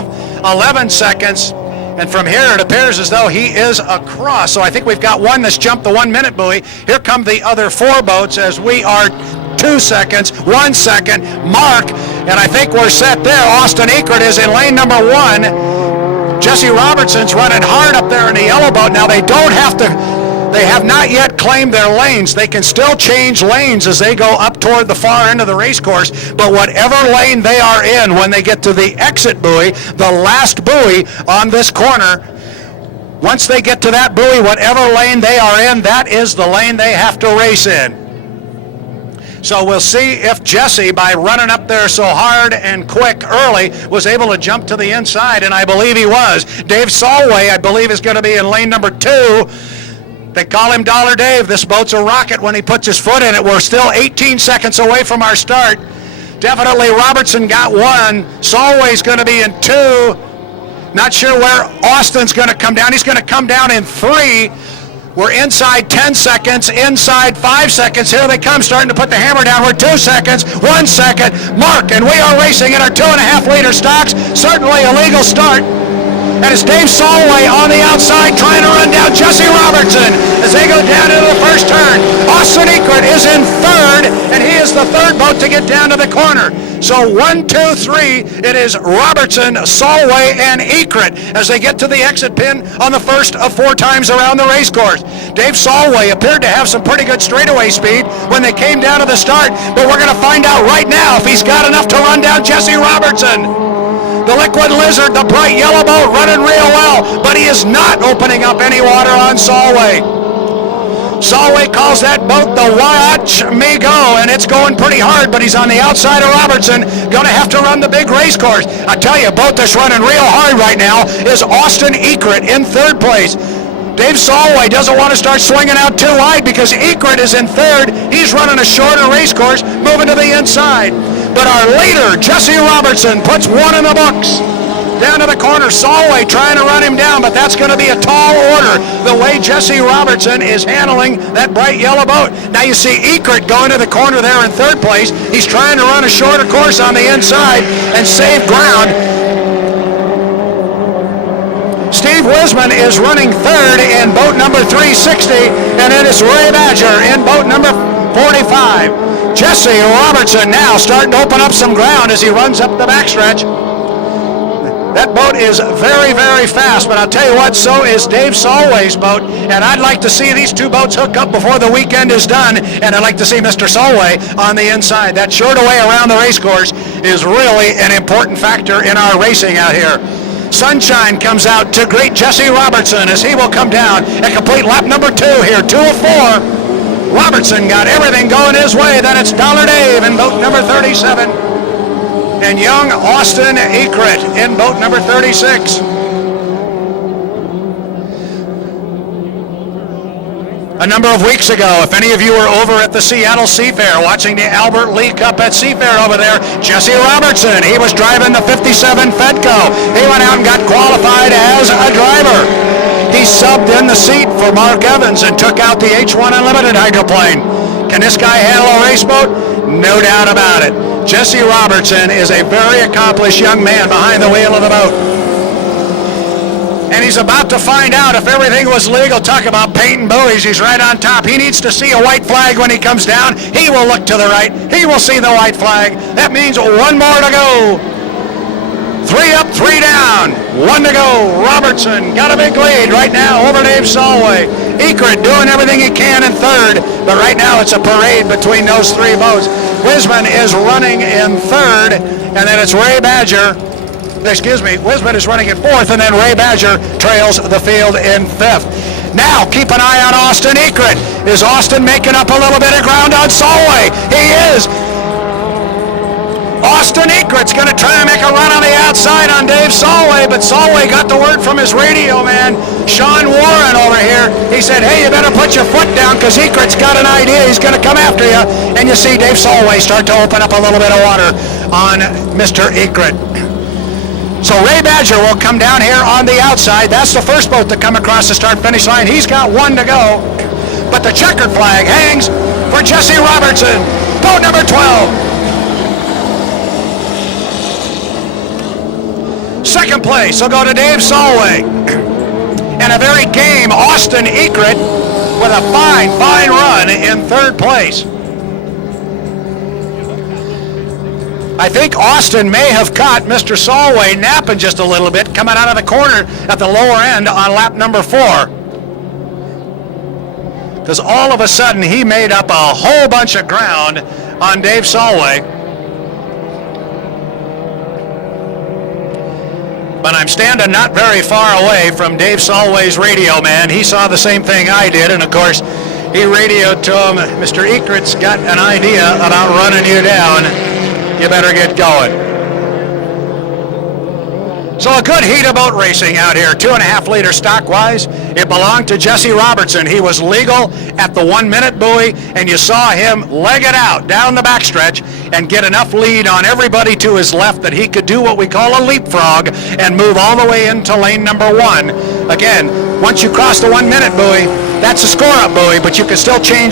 11 seconds. And from here, it appears as though he is across. So I think we've got one that's jumped the 1 minute buoy. Here come the other four boats as we are 2 seconds, 1 second, mark. And I think we're set there. Austin Eckert is in lane number 1. Jesse Robertson's running hard up there in the yellow boat. Now they have not yet claimed their lanes. They can still change lanes as they go up toward the far end of the race course. But whatever lane they are in when they get to the exit buoy, the last buoy on this corner, once they get to that buoy, whatever lane they are in, that is the lane they have to race in. So we'll see if Jesse, by running up there so hard and quick early, was able to jump to the inside, and I believe he was. Dave Solway, I believe, is going to be in lane number 2. They call him Dollar Dave. This boat's a rocket when he puts his foot in it. We're still 18 seconds away from our start. Definitely Robertson got 1. Solway's going to be in 2. Not sure where Austin's going to come down. He's going to come down in 3. We're inside 10 seconds, inside 5 seconds. Here they come, starting to put the hammer down. We're 2 seconds, 1 second, mark, and we are racing in our 2.5-liter stocks. Certainly a legal start. And it's Dave Solway on the outside trying to run down Jesse Robertson as they go down into the first turn. Austin Eckert is in 3rd, and he is the 3rd boat to get down to the corner. So 1, 2, 3, it is Robertson, Solway, and Eckert as they get to the exit pin on the first of 4 times around the race course. Dave Solway appeared to have some pretty good straightaway speed when they came down to the start, but we're going to find out right now if he's got enough to run down Jesse Robertson. The Liquid Lizard, the bright yellow boat, running real well, but he is not opening up any water on Solway. Solway calls that boat the Watch Me Go, and it's going pretty hard, but he's on the outside of Robertson, going to have to run the big race course. I tell you, a boat that's running real hard right now is Austin Eckert in 3rd place. Dave Solway doesn't want to start swinging out too wide because Eckert is in 3rd. He's running a shorter race course, moving to the inside. But our leader, Jesse Robertson, puts 1 in the books. Down to the corner, Solway trying to run him down, but that's going to be a tall order, the way Jesse Robertson is handling that bright yellow boat. Now you see Eckert going to the corner there in 3rd place. He's trying to run a shorter course on the inside and save ground. Steve Wisman is running 3rd in boat number 360, and it is Ray Badger in boat number 45. Jesse Robertson now starting to open up some ground as he runs up the backstretch. That boat is very, very fast, but I'll tell you what, so is Dave Solway's boat, and I'd like to see these 2 boats hook up before the weekend is done, and I'd like to see Mr. Solway on the inside. That shorter way around the race course is really an important factor in our racing out here. Sunshine comes out to greet Jesse Robertson as he will come down and complete lap number 2 here, 2 of 4. Robertson got everything going his way. Then it's Dollar Dave in boat number 37. And young Austin Eckert in boat number 36. A number of weeks ago, if any of you were over at the Seattle Seafair watching the Albert Lee Cup at Seafair over there, Jesse Robertson, he was driving the 57 Fedco. He went out and got qualified as a driver. He subbed in the seat for Mark Evans and took out the H1 Unlimited hydroplane. Can this guy handle a race boat? No doubt about it. Jesse Robertson is a very accomplished young man behind the wheel of the boat. And he's about to find out if everything was legal. Talk about painting buoys. He's right on top. He needs to see a white flag when he comes down. He will look to the right. He will see the white flag. That means 1 more to go. 3 up, 3 down. 1 to go. Robertson got a big lead right now over Dave Solway. Eckert doing everything he can in 3rd, but right now it's a parade between those 3 boats. Wisman is running in 3rd, and then it's Ray Badger. Wisman is running in 4th, and then Ray Badger trails the field in 5th. Now keep an eye on Austin Eckert. Is Austin making up a little bit of ground on Solway? He is. Austin Eckert's going to try and make a run on the outside on Dave Solway, but Solway got the word from his radio man, Sean Warren over here. He said, hey, you better put your foot down because Eckert's got an idea. He's going to come after you. And you see Dave Solway start to open up a little bit of water on Mr. Eckert. So Ray Badger will come down here on the outside. That's the first boat to come across the start-finish line. He's got 1 to go. But the checkered flag hangs for Jesse Robertson, boat number 12. Second place will go to Dave Solway. And a very game Austin Ekrit with a fine run in third place. I think Austin may have caught Mr. Solway napping just a little bit coming out of the corner at the lower end on lap number 4. Because all of a sudden he made up a whole bunch of ground on Dave Solway. But I'm standing not very far away from Dave Solway's radio man. He saw the same thing I did, and of course he radioed to him, Mr. Ekrit's got an idea about running you down. You better get going. So a good heat of boat racing out here, 2.5 liter stock wise. It belonged to Jesse Robertson. He was legal at the 1 minute buoy, and you saw him leg it out down the backstretch and get enough lead on everybody to his left that he could do what we call a leapfrog and move all the way into lane number 1. Again, once you cross the 1 minute buoy, that's a score up buoy, but you can still change